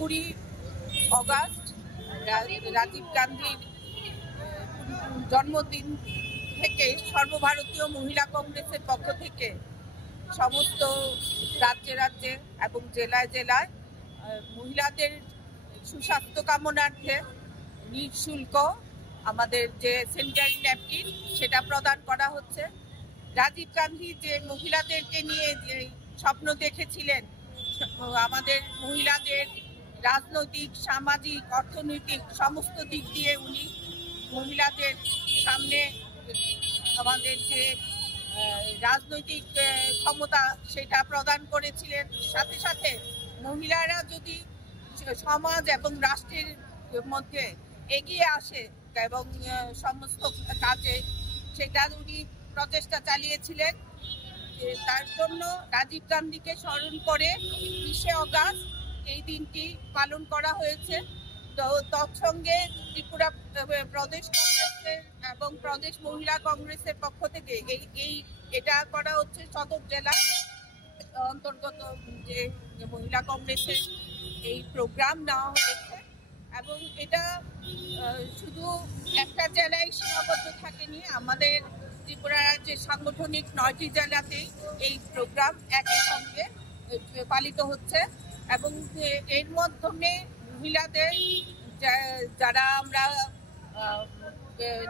20 August Rajib গান্ধীর জন্মদিন থেকে সর্বভারতীয় মহিলা কংগ্রেসের পক্ষ থেকে সমস্ত রাজ্যে রাজ্যে এবং জেলায় জেলায় মহিলাদের সুস্বাস্থ্য কামনার্থে নিঃশুল্ক আমাদের যে স্যানিটারি ন্যাপকিন সেটা প্রদান করা হচ্ছে। রাজীব গান্ধী যে মহিলাদেরকে নিয়ে যে স্বপ্ন দেখেছিলেন, আমাদের মহিলাদের রাজনৈতিক, সামাজিক, অর্থনৈতিক সমস্ত দিক দিয়ে উনি মহিলাদের সামনে আমাদের যে রাজনৈতিক ক্ষমতা সেটা প্রদান করেছিলেন। সাথে সাথে মহিলারা যদি সমাজ এবং রাষ্ট্রের মধ্যে এগিয়ে আসে এবং সমস্ত কাজে সেটা উনি প্রচেষ্টা চালিয়েছিলেন। তার জন্য রাজীব গান্ধীকে স্মরণ করে 20 অগাস্ট এই দিনটি পালন করা হয়েছে। তো তৎসঙ্গে ত্রিপুরা প্রদেশ কংগ্রেসের এবং প্রদেশ মহিলা কংগ্রেসের পক্ষ থেকে এটা করা হচ্ছে সদর জেলা অন্তর্গত যে মহিলা কংগ্রেসের এই প্রোগ্রাম নেওয়া হয়েছে এবং এটা শুধু একটা জেলায় সীমাবদ্ধ থাকেনি, আমাদের ত্রিপুরা রাজ্যের সাংগঠনিক 9টি জেলাতেই এই প্রোগ্রাম একই সঙ্গে পালিত হচ্ছে এবং এর মাধ্যমে মহিলাদের যারা আমরা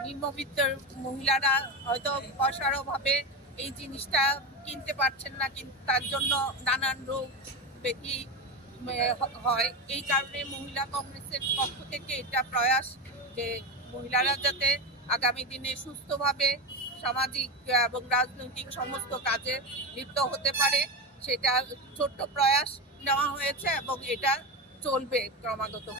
নিম্নবিত্তের মহিলারা হয়তো পয়সার অভাবে এই জিনিসটা কিনতে পারছেন না, কিন্তু তার জন্য নানান রোগ ব্যাধি হয়। এই কারণে মহিলা কংগ্রেসের পক্ষ থেকে এটা প্রয়াস যে মহিলারা যাতে আগামী দিনে সুস্থভাবে সামাজিক এবং রাজনৈতিক সমস্ত কাজে লিপ্ত হতে পারে, সেটা ছোট্ট প্রয়াস নেওয়া হয়েছে এবং এটা চলবে ক্রমাগত।